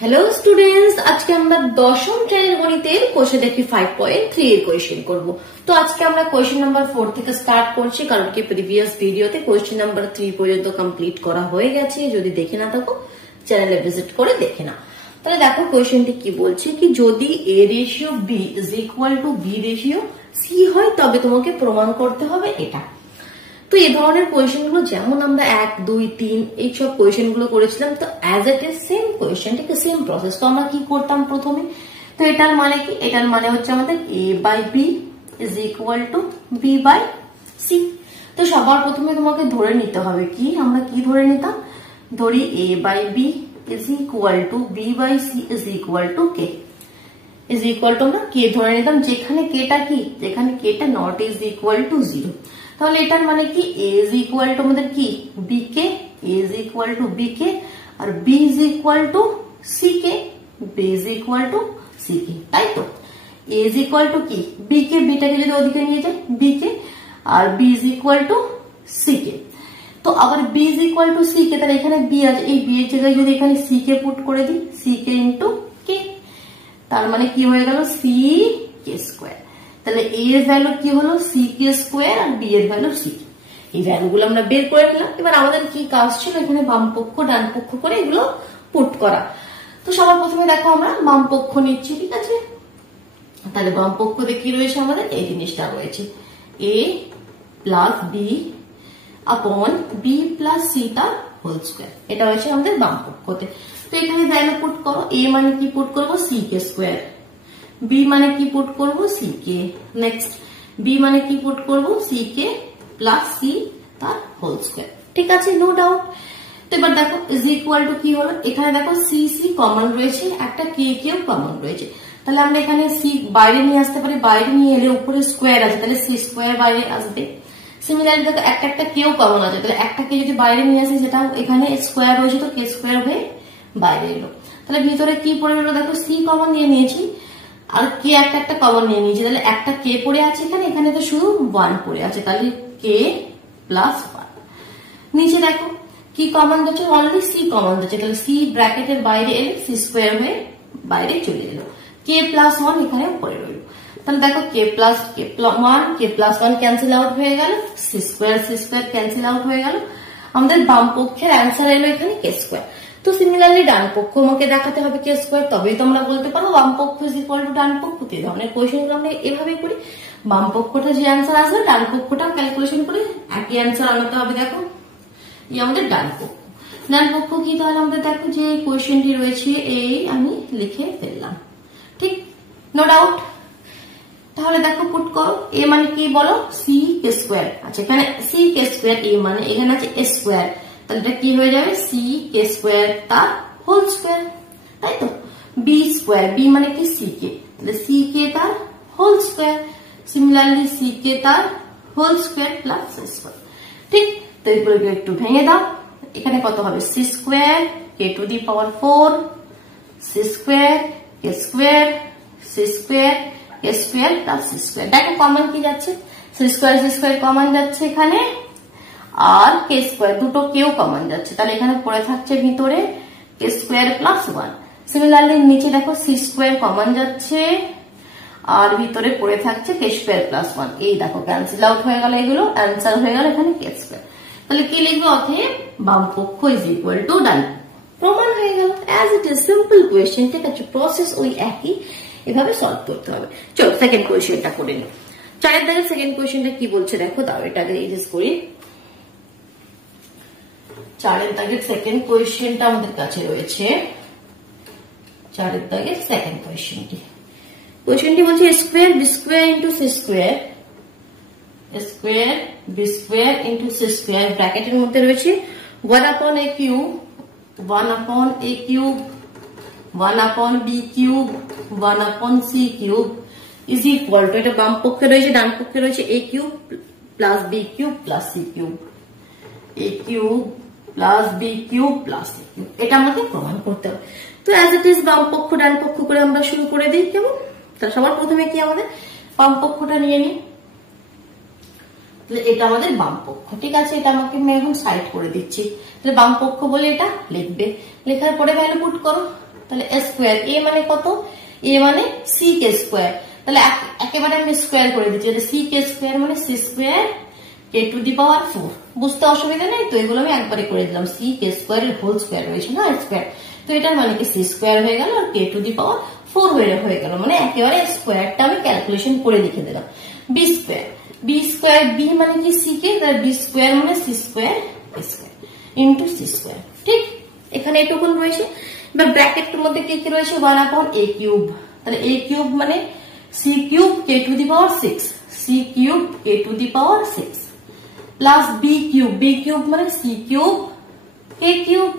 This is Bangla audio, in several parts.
হ্যালো স্টুডেন্টস, আজকে আমরা দশম শ্রেণীর গণিতের কোশ্চেন দেখি 5.3 এর কোশ্চেন করব। তো আজকে আমরা কোশ্চেন নাম্বার 4 থেকে স্টার্ট করছি, কারণ কি প্রিভিয়াস ভিডিওতে কোশ্চেন নাম্বার 3 পর্যন্ত কমপ্লিট করা হয়ে গেছে। যদি দেখে না থাকো চ্যানেলে ভিজিট করে দেখে না। তাহলে দেখো কোশ্চেনটি কি বলছে, কি যদি a ratio b is equal to b ratio c হয় তবে তোমাকে প্রমাণ করতে হবে এটা। তো এই ধরনের কোয়েশ্চেন গুলো যেমন আমরা 1, 2, 3 এইসব কোয়েশ্চেন গুলো করেছিলাম, তো as it is same question, ঠিক আছে, সেম প্রসেস। তো আমরা কি করতাম প্রথমে, তো এটার মানে কি, এটার মানে হচ্ছে আমাদের a by b is equal to b by c। তো সবার প্রথমে তোমাকে ধরে নিতে হবে কি, আমরা কি ধরে নিতাম, ধরি a by b is equal to b by c is equal to k is equal to আমরা কে ধরে নিতাম, যেখানে কেটা কি, যেখানে কেটা নট ইজ ইকুয়াল টু 0। তাহলে এটার মানে কি a ইজ ইকুয়াল টু আমাদের কি b কে, a is equal to b কে, আর b is equal to c কে, b is equal to c কে, তাই তো। a ইজ ইকুয়াল টু কি b কে, b টাকে যদি ওদিকে নিয়ে যায় b কে, আর b is equal to c কে। তো আবার b is equal to c কে, তাহলে এখানে b আছে, এই b এর জায়গায় যদি এখানে c কে পুট করে দিই, c কে ইনটু k, তার মানে কি হয়ে গেল c কে স্কয়ার। তাহলে a এর ভ্যালু কি হলো c কে স্কয়ার, আর b এর ভ্যালু c। এই ভ্যালুগুলো আমরা বের করে নিলাম। এবার আমাদের কি কাজ ছিল, এখানে বাম পক্ষ ডান পক্ষ করে এগুলো পুট করা। তো সবার প্রথমে দেখো আমরা বাম পক্ষ নিচ্ছি, ঠিক আছে। তাহলে বাম পক্ষতে কি রয়েছে, আমাদের এই জিনিসটা রয়েছে a প্লাস b আপন b প্লাস c তার হোল স্কয়ার, এটা হয়েছে আমাদের বাম পক্ষতে। তো এখানে ভ্যালু পুট করো, a মানে কি পুট করবো c কে স্কয়ার, b মানে কি পুট করবো c কে, নেক্সট b মানে কি পুট করবো c কে প্লাস c তার হোল স্কয়ার, ঠিক আছে, নো ডাউট। তো এবার দেখো ইজ ইকুয়াল টু কি হলো, এখানে দেখো c c কমন রয়েছে, একটা k কেও কমন রয়েছে। তাহলে আমরা এখানে c বাইরে নিয়ে আসতে পারি, বাইরে নিয়ে এলে উপরে স্কয়ার আছে, তাহলে c স্কয়ার বাইরে আসবে। সিমিলারলি দেখো একটা কেও কমন আছে, তাহলে একটা কে যদি বাইরে নিয়ে আসি, যেটা এখানে স্কয়ার রয়েছে, তো k স্কয়ার হয়ে বাইরে এলো। তাহলে ভিতরে কি পড়ে রইলো, দেখো c কমন নিয়ে নিয়েছি, আর কে একটা কমন নিয়ে নিয়েছি, তাহলে একটা কে পড়ে আছে এখানে, এখানে তো শুধু 1 পড়ে আছে, তাহলে কে প্লাস 1। নিচে দেখো কি কমন যাচ্ছে, অলরেডি সি কমন যাচ্ছে, তাহলে সি ব্র্যাকেটের বাইরে এলে সি স্কোয়ার হয়ে বাইরে চলে এলো, কে প্লাস 1 এখানে পড়ে রইল। তাহলে দেখো কে প্লাস 1 ক্যান্সেল আউট হয়ে গেল, সি স্কোয়ার ক্যান্সেল আউট হয়ে গেল। আমাদের বাম পক্ষের অ্যান্সার এলো এখানে কে স্কোয়ার। তো সিমিলারলি ডান পক্ষ আমাকে দেখাতে হবে কে স্কোয়ার, তবেই তো আমরা বলতে পারবো বাম পক্ষ ইজ ইকুয়াল টু ডান পক্ষ। এই ধরনের কোয়েশ্চেন গুলো আমরা এভাবে করি, বাম পক্ষটা যে অ্যান্সার আসবে ডান পক্ষটাও ক্যালকুলেশন করে একই অ্যান্সার আনতে হবে। দেখো এই আমাদের ডান পক্ষ, ডান পক্ষ কি, তাহলে আমাদের দেখো যে কোয়েশ্চেনটি রয়েছে এই আমি লিখে ফেললাম, ঠিক, নো ডাউট। তাহলে দেখো পুট করো, এ মানে কি বলো সি কে স্কোয়ার, আচ্ছা এখানে সি কে স্কোয়ার, এ মানে এখানে আছে এ স্কোয়ার, তাহলে এটা কি হয়ে যাবে সি কে স্কোয়ার তার হোল স্কোয়ার, তাই তো। বি স্কোয়ার, বি মানে কি সি কে, তাহলে সি কে তার whole square, similarly C K তার হোল স্কোয়ার প্লাস স্কোয়ার, ঠিক। তো এগুলোকে একটু ভেঙে দাও, এখানে কত হবে C square K to the power 4, C square K square, C square K square plus C square. দেখো কমন কি যাচ্ছে, সি স্কোয়ার কমন যাচ্ছে এখানে, আর কে স্কোয়ার দুটো কেউ কমন যাচ্ছে, তাহলে এখানে পড়ে থাকছে ভিতরে কে স্কোয়ার প্লাস 1। সিমিলারলি নিচে দেখো সি স্কোয়ার কমন যাচ্ছে, আর ভিতরে পড়ে থাকছে কে স্কোয়ার প্লাস 1। এই দেখো ক্যান্সেল আউট হয়ে গেল, এগুলো অ্যান্সার হয়ে গেল এখানে কে স্কোয়ার। তাহলে কি লিখবো, অতএব বাম পক্ষ ইজ ইকুয়াল টু ডান, প্রমাণ হয়ে গেল। As it is simple question, ঠিক আছে, প্রসেস ওই একই, এভাবে সলভ করতে হবে। চলো সেকেন্ড কোয়েশ্চেনটা করে নিই। 4 দাগের সেকেন্ড কোয়েশ্চেনটা কি বলছে দেখো, দাও এটাকে ইউজ করি। 4 দাগের সেকেন্ড কোয়েশ্চেনটা আমাদের কাছে রয়েছে, 4 দাগের সেকেন্ড কোয়েশ্চেনটি বলছে square B square into C square, square B square into C square, ব্র্যাকেটের মধ্যে রয়েছে 1 আপন এ কিউব, 1 আপন এ কিউব, 1 আপন B cube, 1 upon C cube is equal to, এটা বাম পক্ষে রয়েছে, ডান পক্ষে রয়েছে A cube plus B cube plus C cube, A cube plus B cube plus C cube. এটা আমাকে প্রমাণ করতে হবে। তো অ্যাজ ইট ইজ বাম পক্ষ ডান পক্ষ করে আমরা শুরু করে দিই, কেমন। তাহলে সবার প্রথমে কি আমাদের বাম পক্ষটা নিয়ে নিই, এটা আমাদের বাম পক্ষ, ঠিক আছে, এটা আমাকে আমি এখন সাইড করে দিচ্ছি। তাহলে বাম পক্ষ বলে এটা লিখবে, লেখার পরে ভ্যালু পুট করো, তাহলে স্কোয়ার, এ মানে কত, এ মানে সি কে স্কোয়ার, তাহলে একেবারে আমি স্কোয়ার করে দিচ্ছি, সি কে স্কোয়ার মানে C square K to the power 4, বুঝতে অসুবিধা নেই তো, এগুলো আমি একবারে করে দিলাম, সি কে স্কোয়ার এর হোল স্কোয়ার রয়েছে না স্কোয়ার, তো এটার মানে কি সি স্কোয়ার হয়ে গেল আর কে টু দি পাওয়ার 4 হয়ে গেল, মানে একেবারে স্কোয়ারটা আমি ক্যালকুলেশন করে লিখে দিলাম। B square, B square, B মানে কি সি কে, বি স্কোয়ার মানে C square square into C square, ঠিক, এখানে এইটুকুন রয়েছে। এবার ব্র্যাকেটের মধ্যে কি কি রয়েছে, 1/a কিউব, তাহলে a কিউব মানে C cube K to the power 6, C cube K to the power 6 plus B cube, B cube মানে সি কিউব কে কিউব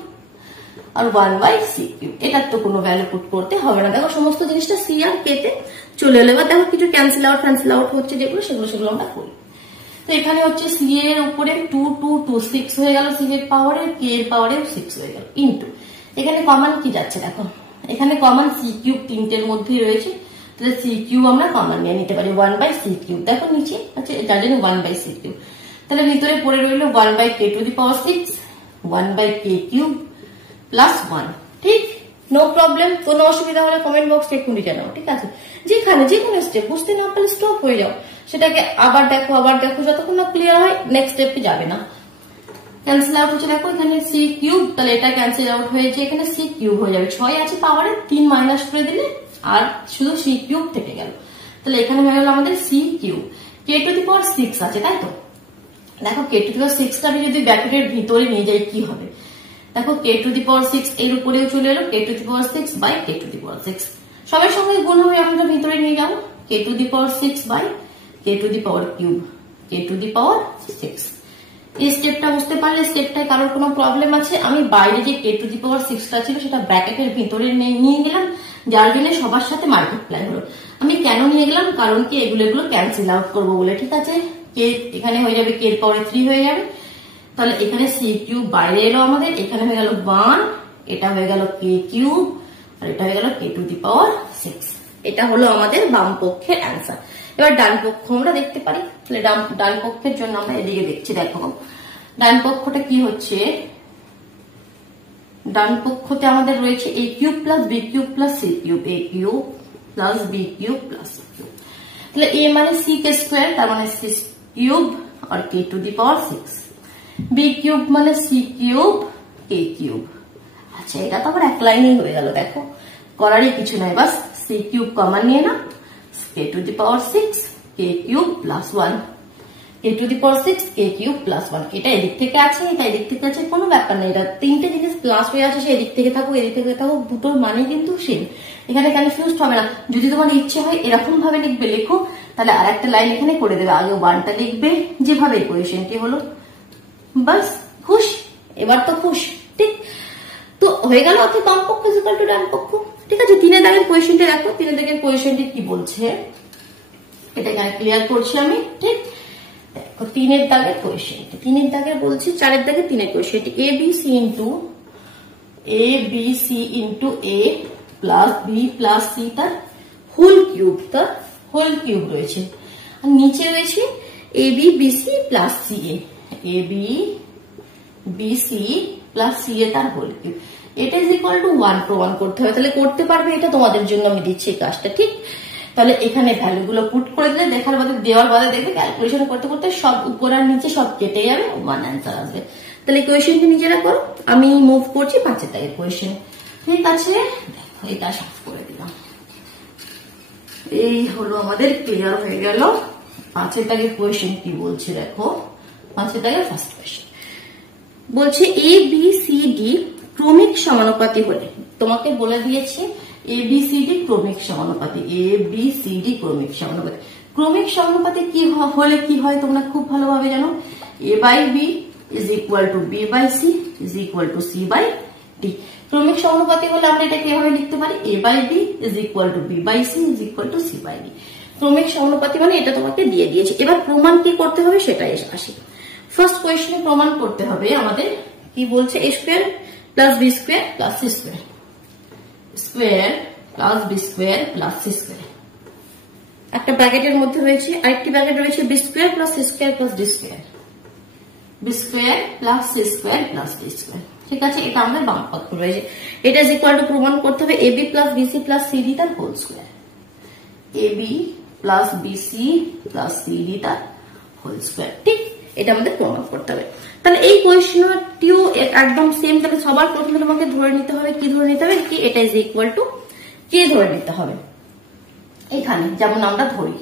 আর 1/সি কিউব, এটার তো কোনো ভ্যালু পুট করতে হবে না, দেখো সমস্ত জিনিসটা সি আর কে তে চলে এলো। এবার দেখো কিছু ক্যান্সেল আউট হচ্ছে যেগুলো, সেগুলো আমরা করি। তো এখানে হচ্ছে সি এর উপরে 2 2 2 6 হয়ে গেল, সি এর পাওয়ারে, কে এর পাওয়ারে 6 হয়ে গেল, ইন্টু এখানে কমন কি যাচ্ছে দেখো, এখানে কমন সি কিউব তিনটের মধ্যেই রয়েছে, তাহলে সি কিউব আমরা কমন নিয়ে নিতে পারি 1/সি কিউব, দেখো নিচে আচ্ছা যার জন্য 1/সি কিউব, তাহলে ভিতরে পড়ে রইল 1/কে টু দি পাওয়ার 6, 1/কে কিউব প্লাস 1, ঠিক, নো প্রবলেম। কোনো অসুবিধা হলে কমেন্ট বক্সে এক্ষুনি জানাও, ঠিক আছে, যেখানে যে কোনো স্টেপ বুঝতে না পারলে স্টপ হয়ে যাও, সেটাকে আবার দেখো যতক্ষণ না ক্লিয়ার হয় নেক্সট স্টেপে যাবে না। ক্যান্সেল আউট হচ্ছে, দেখো এখানে সি কিউব, তাহলে এটা ক্যান্সেল আউট হয়েছে, এখানে সি কিউব হয়ে যাবে, 6 আছে পাওয়ারে 3 মাইনাস করে দিলে আর শুধু সি কিউব থেকে গেল, তাহলে এখানে হয়ে গেল আমাদের C cube, K to the power 6 আছে তাই তো, দেখো কে টু দি পাওয়ার 6টা আমি যদি ব্র্যাকেটের ভিতরে নিয়ে যাই কি হবে, দেখো কে টু দি পাওয়ার 6 এর উপরেও চলে এলো, K to the power 6 by K to the power 6, সবার সঙ্গে গুণ হবে, আমরা ভিতরে নিয়ে যাবো, K to the power 6 by K to the power cube, K to the power 6। এই স্টেপটা বুঝতে পারলে স্টেপটায় কারোর কোনো প্রবলেম আছে, আমি বাইরে যে কে টু দি পাওয়ার 6টা ছিল সেটা ব্র্যাকেটের ভিতরে নিয়ে গেলাম, যার জন্য সবার সাথে মাল্টিপ্লাই হলো। আমি কেন নিয়ে গেলাম, কারণ কি এগুলো ক্যান্সেল আউট করবো বলে, ঠিক আছে, কে এখানে হয়ে যাবে কে এর পাওয়ারে 3 হয়ে যাবে, তাহলে এখানে সি কিউব বাইরে এলো আমাদের, এখানে হয়ে গেল 1, এটা হয়ে গেল কে কিউব আর এটা হয়ে গেল কে টু দি পাওয়ার 6, এটা হলো আমাদের বাম পক্ষের অ্যান্সার। এবার ডান পক্ষ আমরা দেখতে পারি, তাহলে ডান পক্ষের জন্য আমরা এদিকে দেখছি, দেখো ডান পক্ষটা কি হচ্ছে, ডান পক্ষতে আমাদের রয়েছে A cube plus B cube plus C cube, A cube plus B cube plus C cube, তাহলে এ মানে সি কে স্কোয়ার, তার মানে সি কিউব আর K to the power 6, B cube মানে সি কিউব কে কিউব, আচ্ছা এটা তো আবার এক লাইনেই হয়ে গেল, দেখো করারই কিছু নাই, বাস সি কিউব কমন নিয়ে না, K to the power 6 K cube plus 1, K to the power 6 K cube plus 1, এটা এদিক থেকে আছে এটা এদিক থেকে আছে, কোনো ব্যাপার নেই, এটা তিনটে জিনিস প্লাস হয়ে আছে, সে এদিক থেকে থাকুক এদিক থেকে থাকুক, দুটোর মানে কিন্তু সেম, এখানে কনফিউজ হবে না। যদি তোমার ইচ্ছে হয় এরকম ভাবে লিখবে লেখো, তাহলে আর একটা লাইন এখানে করে দেবে, আগে 1টা লিখবে যেভাবে ইকুয়েশনটি হলো, বাস খুশ, এবার তো খুশ, ঠিক, তো হয়ে গেল অর্থাৎ বাম পক্ষ ইকুয়াল টু ডান পক্ষ, ঠিক আছে। 3 দাগের কোয়েশ্চেনটা দেখো, 3 দাগের কোয়েশ্চেনটি কি বলছে এটা এখানে ক্লিয়ার করছি আমি, ঠিক, দেখো 3 দাগের কোয়েশ্চেনটি, 3 দাগের বলছি 4 দাগের 3 কোয়েশ্চেনটি, A B C into A plus B plus C তার হোল কিউব রয়েছে, আর নিচে রয়েছে A B B C plus C A B B C plus C A তার হোল কিউব, এটা ইজ ইকুয়াল টু 1 প্রমাণ করতে হবে, তাহলে করতে পারবে, এটা তোমাদের জন্য আমি দিচ্ছি এই কাজটা, ঠিক, তাহলে এখানে ভ্যালু গুলো পুট করে দিলে দেওয়ার বাদে দেখবে ক্যালকুলেশন করতে করতে সব উপর আর নিচে সব কেটে যাবে, 1 অ্যান্সার আসবে। তাহলে কোয়েশ্চেনটি নিজেরা করো, আমি মুভ করছি 5 দাগের কোয়েশ্চেন, ঠিক আছে, দেখো এটা সলভ করে দিলাম, এই হলো আমাদের ক্লিয়ার হয়ে গেল। 5 দাগের কোয়েশ্চেন কি বলছে দেখো, 5 দাগের ফার্স্ট কোয়েশ্চেন বলছে এ বি সি ডি ক্রমিক সমানুপাতি হলে, তোমাকে বলে দিয়েছে ABCD ক্রমিক সমানুপাতি, ABCD ক্রমিক সমানুপাতি, ক্রমিক সমানুপাতি কি হলে কি হয় তোমরা খুব ভালোভাবে জানো, A by B is equal to B by C is equal to C by D, ক্রমিক সমানুপাতি হলে আমরা এটা কিভাবে লিখতে পারি, A by B is equal to B by C is equal to C by D, ক্রমিক সমানুপাতি মানে এটা তোমাকে দিয়ে দিয়েছে। এবার প্রমাণ কি করতে হবে সেটাই আসি, ফার্স্ট কোয়েশ্চনে প্রমাণ করতে হবে আমাদের, কি বলছে, A square plus B square plus C square, square plus B square plus C square, একটা ব্র্যাকেটের মধ্যে রয়েছে, আরেকটি ব্র্যাকেট রয়েছে B square plus C square plus D square, B square plus C square plus D square, ঠিক আছে, এটা আমাদের বাম পক্ষ রয়েছে। এটা ইজ ইকুয়াল টু প্রমাণ করতে হবে AB plus BC plus CD তার whole square, AB plus BC plus CD তার হোল স্কোয়ার। ঠিক, এটা আমাদের প্রমাণ করতে হবে। তাহলে এই কোয়েশ্চেনটিও একদম সেম। তাহলে সবার প্রথমে তোমাকে ধরে নিতে হবে, কি ধরে নিতে হবে, কি এটা ইজ ইকুয়াল টু কে ধরে নিতে হবে। এখানে যেমন আমরা ধরি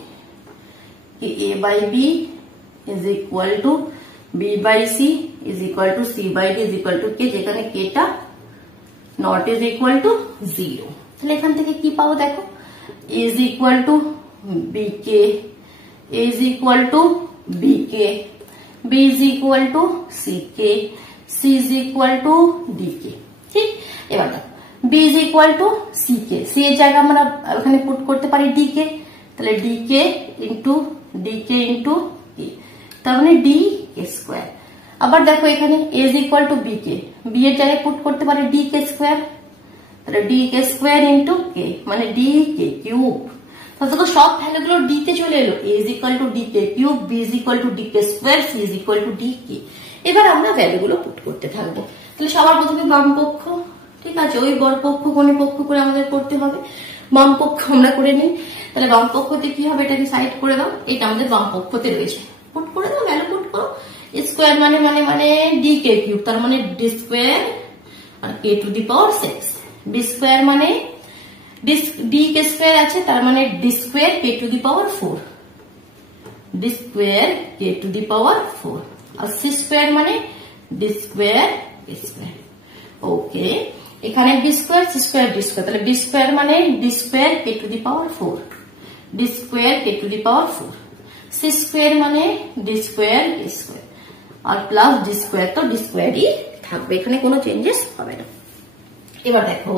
কি A by B is equal to B by C is equal to C by D is equal to K, যেখানে কেটা নট ইজ ইকুয়াল টু 0। তাহলে এখান থেকে কি পাবো দেখো, is equal to B K, is equal to B K, B is equal to C K, C is equal to D K. ঠিক, এবার দেখো B is equal to C K, C এর জায়গায় আমরা ওখানে পুট করতে পারি ডি কে, তাহলে D K into D K into K, তার মানে ডি কে স্কোয়ার। আবার দেখো এখানে A is equal to B K, B এর জায়গায় পুট করতে পারি ডি কে স্কোয়ার, তাহলে D K square into K মানে ডি কে কিউব। তাহলে সব ভ্যালুগুলো ডি তে চলে এলো, A is equal to D K cube, B is equal to D K square, C is equal to D K. এবার আমরা ভ্যালুগুলো পুট করতে থাকবো। তাহলে সবার প্রথমে বাম পক্ষ, ঠিক আছে, ওই বড় পক্ষ কোন পক্ষ করে আমাদের করতে হবে, বাম পক্ষ আমরা করে নিই। তাহলে বাম পক্ষতে কি হবে, এটাকে সাইড করে দাও, এটা আমাদের বাম পক্ষতে রয়েছে, পুট করে দাও, ভ্যালু পুট করো। স্কোয়ার মানে মানে মানে ডি কে কিউব, তার মানে ডি স্কোয়ার আর K to the power 6, D square মানে ডি কে স্কোয়ার আছে, তার মানে D square K to the power 4, D square K to the power 4, আর সি স্কোয়ার মানে D square K square. Okay, এখানে D square C square D square, তাহলে ডি স্কোয়ার মানে D square K to the power 4, D square K to the power 4, C square মানে ডি স্কোয়ার কে স্কোয়ার, আর প্লাস ডি স্কোয়ার, তো ডি স্কোয়ারই থাকবে, এখানে কোনো চেঞ্জেস হবে না। এবার দেখো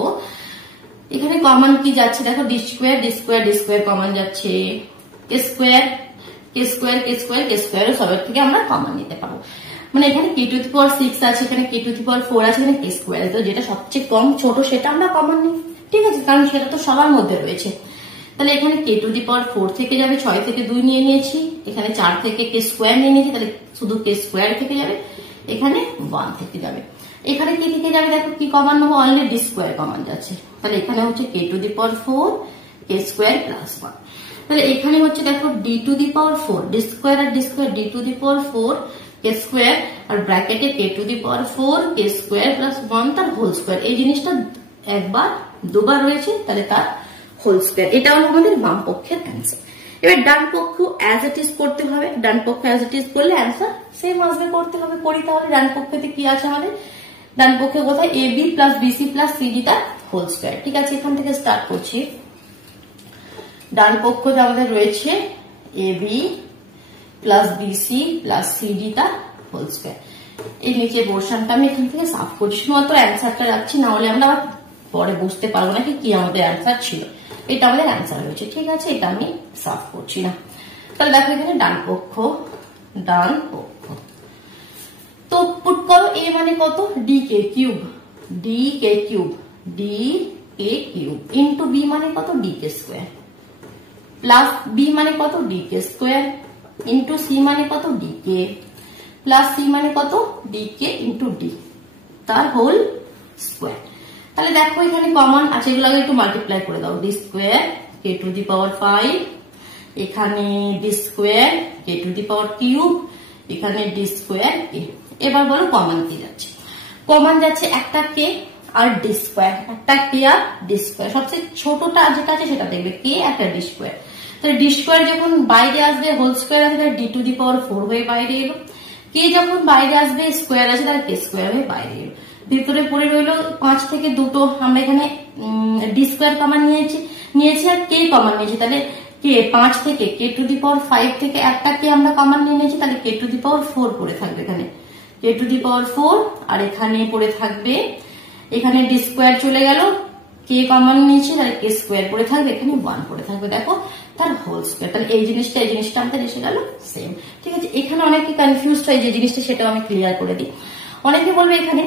এখানে কমন কি যাচ্ছে, দেখো D square D square D square common যাচ্ছে, কে square K square K square K square সবের থেকে আমরা কমন নিতে পারবো। মানে এখানে কে টু দি পাওয়ার 6 আছে, এখানে কে টু দি পাওয়ার 4 আছে, এখানে কে স্কোয়ার, তো যেটা সবচেয়ে কম ছোট সেটা আমরা কমন নিই। ঠিক আছে, কারণ সেটা তো সবার মধ্যে রয়েছে। তাহলে এখানে কে টু দি পাওয়ার 4 থেকে যাবে, 6 থেকে 2 নিয়ে নিয়েছি, এখানে 4 থেকে কে স্কোয়ার নিয়ে নিয়েছি, তাহলে শুধু কে স্কোয়ার থেকে যাবে, এখানে 1 থেকে যাবে। এখানে কি থেকে যাবে দেখো, কি কমন নেবো, অনলি ডি স্কোয়ার কমন যাচ্ছে, তাহলে এখানে হচ্ছে K to the power 4 K square plus 1। তাহলে এখানে হচ্ছে দেখো D to the power 4, D square আর D square, D to the power 4 K square, আর ব্র্যাকেটে K to the power 4 K square plus 1 তার হোল স্কোয়ার। এই জিনিসটা একবার দুবার রয়েছে, তাহলে তার হোল স্কোয়ার। এটা হলো আমাদের বাম পক্ষের অ্যান্সার। এবার ডান পক্ষ অ্যাজ ইট ইজ করতে হবে, ডান পক্ষ অ্যাজ ইট ইজ করলে অ্যান্সার সেম আসবে, করতে হবে, করি। তাহলে ডান পক্ষতে কি আছে আমাদের, ডান পক্ষে কোথায় A B plus BC plus CD তার হোল স্কোয়ার। ঠিক আছে, এখান থেকে স্টার্ট করছি। ডান পক্ষতে আমাদের রয়েছে A B plus BC plus CD তার হোল স্কোয়ার। এই নিচে পোর্শনটা আমি এখান থেকে সাফ করছি, শুধুমাত্র অ্যান্সারটা রাখছি, না হলে আমরা পরে বুঝতে পারবো না কি আমাদের অ্যান্সার ছিল। এটা আমাদের অ্যান্সার হয়েছে, ঠিক আছে, এটা আমি সাফ করছি না। তাহলে দেখো এখানে ডান পক্ষ, ডান পক্ষ তো পুট করো, এ মানে কত, D K cube, D K cube, D K cube into B মানে কত, D K square, plus B মানে কত, D K square into C মানে কত, ডি কে, প্লাস সি মানে কত, ডি কে ইন্টু ডি তার হোল স্কোয়ার। তাহলে দেখো এখানে কমন আছে, এগুলো একটু মাল্টিপ্লাই করে দাও, D square K to the power 5, এখানে D square K to the power cube, এখানে ডি স্কোয়ার কে। এবার বলো কমন কি যাচ্ছে, কমন যাচ্ছে একটা কে আর ডি স্কোয়ার, একটা কে আর ডি স্কোয়ার, সবচেয়ে ছোটটা যেটা আছে সেটা দেখবে, কে একটা ডি স্কোয়ার। তাহলে ডি স্কোয়ার যখন বাইরে আসবে, হোল স্কোয়ার আসবে, ডি টু দি পাওয়ার 4 হয়ে বাইরে এলো, কে যখন বাইরে আসবে স্কোয়ার আছে, তাহলে কে স্কোয়ার হয়ে বাইরে এলো। ভিতরে পড়ে রইলো 5 থেকে দুটো, আমরা এখানে ডি স্কোয়ার কমন নিয়েছি আর কে কমন নিয়েছি, তাহলে কে 5 থেকে কে টু দি পাওয়ার 5 থেকে একটা কে আমরা কমন নিয়ে নিয়েছি, তাহলে কে টু দি পাওয়ার 4 পড়ে থাকবে এখানে, কে টু দি পাওয়ার 4, আর এখানে পড়ে থাকবে, এখানে ডি স্কোয়ার চলে গেল, কে কমন নিয়েছি, তাহলে কে স্কোয়ার পড়ে থাকবে, এখানে 1 পড়ে থাকবে, দেখো তার হোল স্কোয়ার। তাহলে এই জিনিসটা আমাদের এসে গেল সেম। ঠিক আছে, এখানে অনেকে কনফিউজ হয়, যে জিনিসটা সেটাও আমি ক্লিয়ার করে দিই। অনেকে বলবে এখানে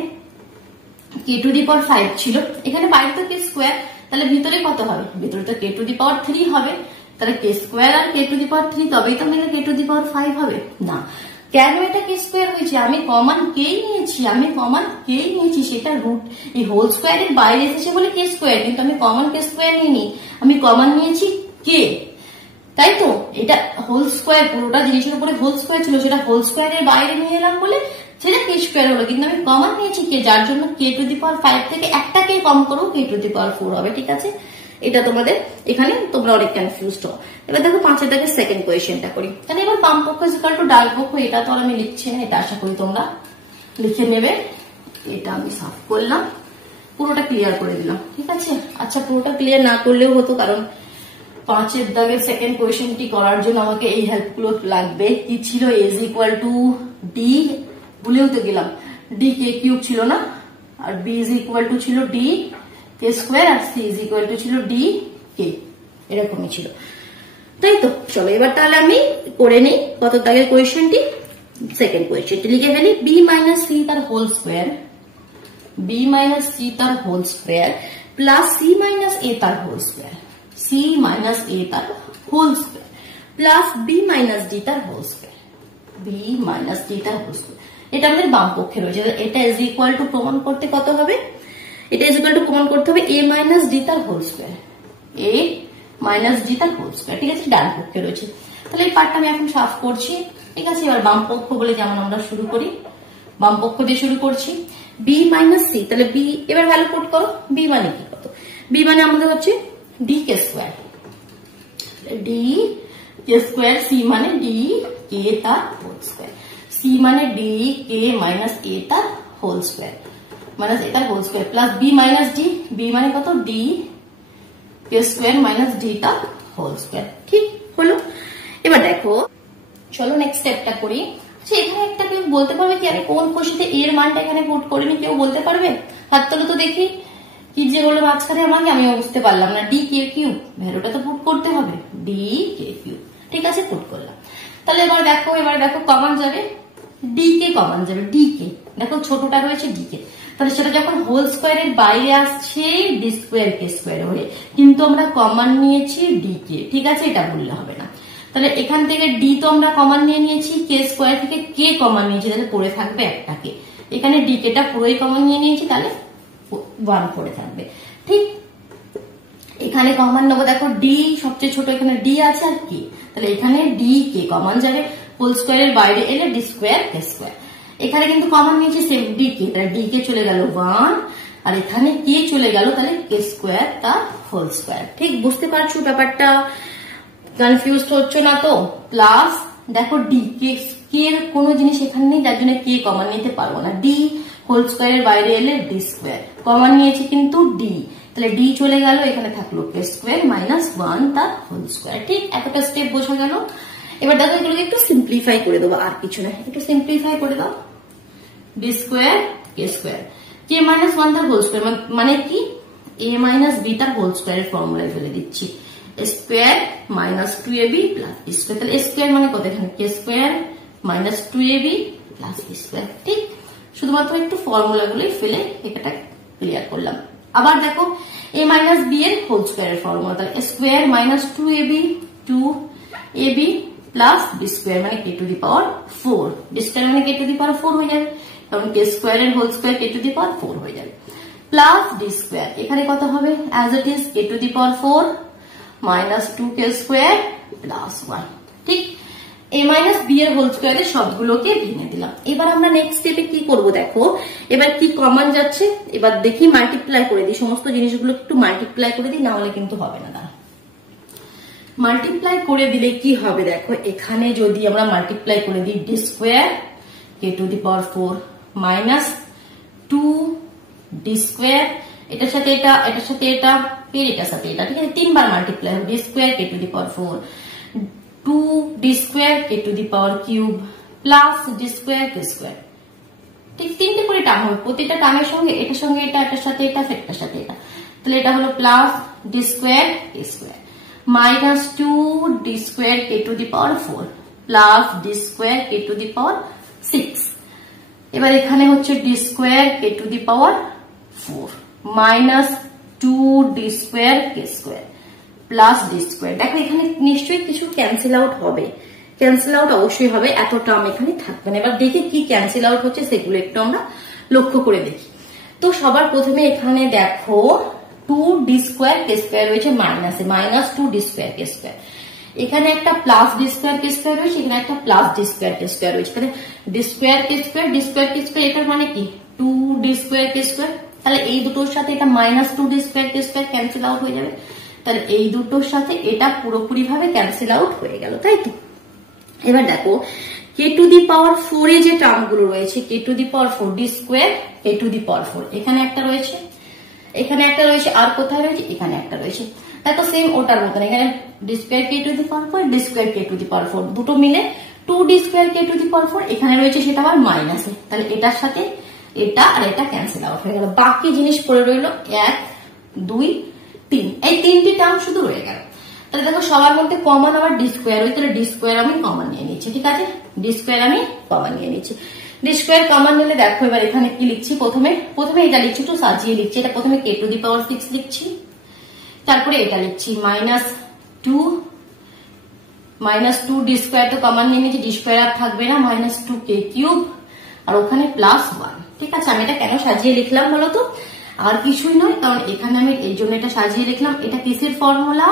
কে টু দি পাওয়ার 5 ছিল, এখানে বাইরে তো কে স্কোয়ার, তাহলে ভিতরে কত হবে, ভিতরে তো কে টু দি পাওয়ার 3 হবে, তাহলে কে স্কোয়ার আর কে টু দি পাওয়ার 3 তবেই তো মিলে কে টু দি পাওয়ার 5 হবে না। কেন এটা কে স্কোয়ার হয়েছে? আমি কমন কে নিয়েছি, সেটা রুট এই হোল স্কোয়ারের বাইরে এসেছে বলে কে স্কোয়ার, কিন্তু আমি কমন কে স্কোয়ার নিইনি, আমি কমন নিয়েছি কে, তাই তো? এটা হোল স্কোয়ার, পুরোটা জিনিসের উপরে হোল স্কোয়ার ছিল, সেটা হোল স্কোয়ারের বাইরে নিয়ে এলাম বলে সেটা কে স্কোয়ার হলো, কিন্তু আমি কমন নিয়েছি কে, যার জন্য কে টু দি পাওয়ার 5 থেকে একটা কে কম করবো, কে টু দি পাওয়ার 4 হবে। ঠিক আছে, এটা তোমাদের এখানে তোমরা অনেক কনফিউজড হও। এবার দেখো 5 দাগের সেকেন্ড কোয়েশ্চেনটা করি। তাহলে এবার বাম পক্ষ ইকুয়াল টু ডান পক্ষ, এটা তো আমি লিখছি না, এটা আশা করি তোমরা লিখে নেবে। এটা আমি সাফ করলাম, পুরোটা ক্লিয়ার করে দিলাম। ঠিক আছে, আচ্ছা পুরোটা ক্লিয়ার না করলেও হতো, কারণ 5 দাগের সেকেন্ড কোয়েশ্চেনটি করার জন্য আমাকে এই হেল্পগুলো লাগবে। কি ছিল? এজ ইকুয়াল টু ডি, ভুলেও তো গেলাম, ডি কে কিউব ছিল না, আর বি ইজ ইকুয়াল টু ছিল ডি কে স্কোয়ার, আর সি ইজ ইকুয়াল টু ছিল ডি কে, এরকমই ছিল, তাই তো? চলো এবার তাহলে আমি করে নিই কত দাগের কোয়েশ্চেনটি, সেকেন্ড কোয়েশ্চেনটি লিখে ফেলি। বি মাইনাস সি তার whole square, B minus C তার whole square plus C minus A তার whole square, C minus A তার whole square plus B minus D তার whole square, B minus D তার হোল স্কোয়ার। এটা আমাদের বাম পক্ষে রয়েছে। এটা ইজ ইকুয়াল টু প্রমাণ করতে কত হবে? এটা ইজ ইকুয়াল টু প্রমাণ করতে হবে এ মাইনাস ডি তার whole square, A minus D তার হোল স্কোয়ার। ঠিক আছে, ডান পক্ষে রয়েছে। তাহলে এই পার্টটা আমি এখন সাফ করছি। ঠিক আছে, এবার বাম পক্ষ বলে যেমন আমরা শুরু করি, বাম পক্ষ দিয়ে শুরু করছি। বি মাইনাস সি, তাহলে বি এবার ভ্যালু পুট করো। বি মানে কি কত? বি মানে আমাদের হচ্ছে D K square, D K square, C মানে ডি কে তার হোল স্কোয়ার, সি মানে ডি কে মাইনাস এ তার হোল স্কোয়ার, মাইনাস এ তার whole square plus B minus D, B মানে কত? D K square minus D তার হোল স্কোয়ার। ঠিক হলো। এবার দেখো, চলো নেক্সট স্টেপটা করি। আচ্ছা, এখানে একটা কেউ বলতে পারবে কি আমি কোন খুশিতে এর মানটা এখানে পুট করিনি? কেউ বলতে পারবে? হাত তোলো তো দেখি। কি যে বললো মাঝখানে আমাকে, আমি বুঝতে পারলাম না। ডি কে কিউব, ভ্যালুটা তো পুট করতে হবে, ডি কে কিউব। ঠিক আছে, পুট করলাম। তাহলে এবার দেখো কমন যাবে, ডি কে কমন যাবে, ডি কে দেখো ছোটটা রয়েছে ডি কে, তাহলে সেটা যখন হোল স্কোয়ারের বাইরে আসছে ডি স্কোয়ার কে স্কোয়ার হয়ে, কিন্তু আমরা কমন নিয়েছি ডি কে। ঠিক আছে, এটা বললে হবে না। তাহলে এখান থেকে ডি তো আমরা কমন নিয়ে নিয়েছি, কে স্কোয়ার থেকে কে কমন নিয়েছি, তাহলে পড়ে থাকবে একটা কে। এখানে ডি কেটা পুরোই কমন নিয়ে নিয়েছি, তাহলে 1 পড়ে থাকবে। ঠিক, এখানে কমন নেবো, দেখো ডি সবচেয়ে ছোট, এখানে ডি আছে আর কে, তাহলে এখানে ডি কে কমন যাবে, হোল স্কোয়ারের বাইরে এলে ডি স্কোয়ার কে স্কোয়ার। এখানে কিন্তু কমন নিয়েছি সেম ডি কে, তাহলে ডি কে চলে গেল 1, আর এখানে কে চলে গেল, তাহলে কে স্কোয়ার তার হোল স্কোয়ার। ঠিক, বুঝতে পারছো ব্যাপারটা? কনফিউজ হচ্ছে না তো? প্লাস দেখো ডি কে এর কোন জিনিস এখানে নেই, যার জন্য কে কমন নিতে পারবো না। ডি হোল স্কোয়ারের বাইরে এলে ডি স্কোয়ার, কমন নিয়েছি কিন্তু ডি, তাহলে ডি চলে গেল, এখানে থাকলো কে স্কোয়ার মাইনাস 1 তার হোল স্কোয়ার। ঠিক, এতটা স্টেপ বোঝা গেল। এবার দেখো এগুলোকে একটু সিম্পলিফাই করে দেবো, আর কিছু না, একটু সিম্পলিফাই করে দাও। D square K square, K minus 1 তার হোল স্কোয়ার মানে কি? এ মাইনাস বি তার হোল স্কোয়ারের ফর্মুলায় ফেলে দিচ্ছি, square minus 2ab plus B square. তাহলে স্কোয়ার মানে কত? এখানে K square minus 2ab plus B square. ঠিক, শুধুমাত্র একটু ফর্মুলা গুলোই ফেলে এটা ক্লিয়ার করলাম। আবার দেখো এ মাইনাস বি এর হোল স্কোয়ারের ফর্মুলা, তাহলে square minus 2ab plus B square মানে K to the power 4, B square মানে কে টু দি পাওয়ার 4 হয়ে যাবে, কারণ কে স্কোয়ারের whole square K to the power 4 হয়ে যাবে, প্লাস ডি স্কোয়ার। এখানে কত হবে? As it is K to the power 4 minus 2k square plus 1। ঠিক, এ মাইনাস বি এর হোল স্কোয়ারের সবগুলোকে ভেঙে দিলাম। এবার আমরা নেক্সট স্টেপে কি করব দেখো, এবার কি কমন যাচ্ছে, এবার দেখি মাল্টিপ্লাই করে দিই, সমস্ত জিনিসগুলো একটু মাল্টিপ্লাই করে দিই, না হলে কিন্তু হবে না। দাঁড়া, মাল্টিপ্লাই করে দিলে কি হবে দেখো, এখানে যদি আমরা মাল্টিপ্লাই করে দিই D square K to the power 4 minus 2 D square, এটার সাথে এটা, এটার সাথে এটা, ফের এটার সাথে এটা। ঠিক আছে, 3 বার মাল্টিপ্লাই হবে, D square K to the power 4, 2 D square K to the power cube plus D square K square. ঠিক, 3টে করে টার্ম হবে, প্রতিটা টার্মের সঙ্গে এটার সঙ্গে এটা, এটার সাথে এটা, এটার সাথে এটা, তাহলে এটা হলো plus D square K square minus 2 D square K to the power 4 plus D square K to the power 6। এবার এখানে হচ্ছে D square K to the power 4 minus 2 D square K square plus D square. দেখো এখানে নিশ্চয়ই কিছু ক্যান্সেল আউট হবে, ক্যান্সেল আউট অবশ্যই হবে, এত টার্ম এখানে থাকবে না। এবার দেখি কি ক্যান্সেল আউট হচ্ছে সেগুলো একটু আমরা লক্ষ্য করে দেখি। তো সবার প্রথমে এখানে দেখো 2d স্কোয়ার কে স্কোয়ার রয়েছে মাইনাসে, minus 2d square K square, এখানে একটা plus D square K square রয়েছে, এখানে একটা plus D square K square রয়েছে, তাহলে D square K square, D square K square এটার মানে কি 2d স্কোয়ার কে স্কোয়ার, তাহলে এই দুটোর সাথে এটা minus 2d square K square cancel out হয়ে যাবে, তাহলে এই দুটোর সাথে এটা পুরোপুরি ভাবে ক্যান্সেল আউট হয়ে গেল, তাই তো। এবার দেখো কে টু দি পাওয়ার 4 এ যে টার্ম গুলো রয়েছে, K to the power 4 D square K to the power 4, এখানে একটা রয়েছে, এখানে একটা রয়েছে, আর কোথায় রয়েছে, এখানে একটা রয়েছে, তাই তো সেম ওটার মতন এখানে D square K to the power 4, D square K to the power 4 দুটো মিলে 2d square K to the power 4, এখানে রয়েছে সেটা আবার মাইনাসে, তাহলে এটার সাথে এটা আর এটা ক্যান্সেল আউট হয়ে গেল, বাকি জিনিস পড়ে রইল 1 2 3, এই তিনটি টার্ম শুধু রয়ে গেল। তাহলে দেখো সবার মধ্যে কমন আবার ডি স্কোয়ার রয়েছে, তাহলে ডি স্কোয়ার আমি কমন নিয়ে নিচ্ছি, ঠিক আছে, ডি স্কোয়ার আমি কমন নিয়ে নিচ্ছি। ডি স্কোয়ার কমন নিলে দেখো এবার এখানে কি লিখছি, প্রথমে এটা লিখছি, একটু সাজিয়ে লিখছি, এটা প্রথমে কে টু দি পাওয়ার 6 লিখছি, তারপরে এটা লিখছি মাইনাস 2 ডি স্কোয়ার তো কমন নিয়ে নিচ্ছি, ডি স্কোয়ার আর থাকবে না, মাইনাস 2 কে কিউব আর ওখানে প্লাস 1, ঠিক আছে। আমি এটা কেন সাজিয়ে লিখলাম বলতো, আর কিছুই নয়, কারণ এখানে আমি এই জন্য এটা সাজিয়ে লিখলাম, এটা কিসের ফর্মুলা,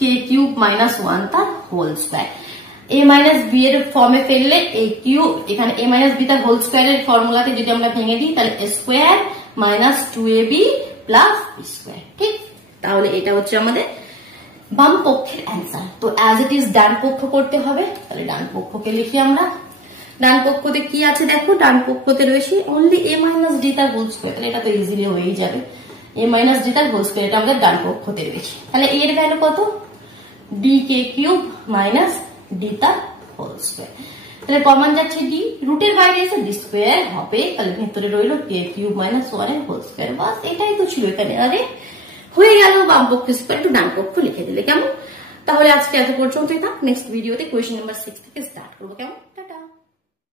কে কিউব মাইনাস 1 তার whole square, A minus B এর ফর্মে ফেললে এ কিউব, এখানে এ মাইনাস বি তার হোল স্কোয়ারের ফর্মুলাতে যদি আমরা ভেঙে দিই তাহলে A square minus 2ab plus B square, ঠিক। তাহলে এটা হচ্ছে আমাদের বাম পক্ষের অ্যান্সার। তো অ্যাজ ইট ইজ ডান পক্ষ করতে হবে, তাহলে ডান পক্ষকে লিখি আমরা। ডান পক্ষতে কি আছে দেখো, ডান পক্ষতে রয়েছে অনলি এ মাইনাস ডি তার হোল স্কোয়ার, তাহলে এটা তো ইজিলি হয়েই যাবে, এ মাইনাস ডি তার হোল স্কোয়ার, এটা আমাদের ডান পক্ষতে রয়েছে। তাহলে এর ভ্যালু কত, D K cube minus D তার হোল স্কোয়ার, তাহলে কমন যাচ্ছে ডি, রুটের বাইরে এসে ডি স্কোয়ার হবে, তাহলে ভেতরে রইল কে কিউব মাইনাস 1 এর হোল স্কোয়ার, বাস এটাই তো ছিল এখানে। আরে হয়ে গেল, বাম পক্ষ স্কোয়ার একটু ডান পক্ষ লিখে দিলে, কেমন। তাহলে আজকে এত পর্যন্তই থাক, নেক্সট ভিডিওতে কোয়েশ্চেন নাম্বার 6 থেকে স্টার্ট করবো, কেমন।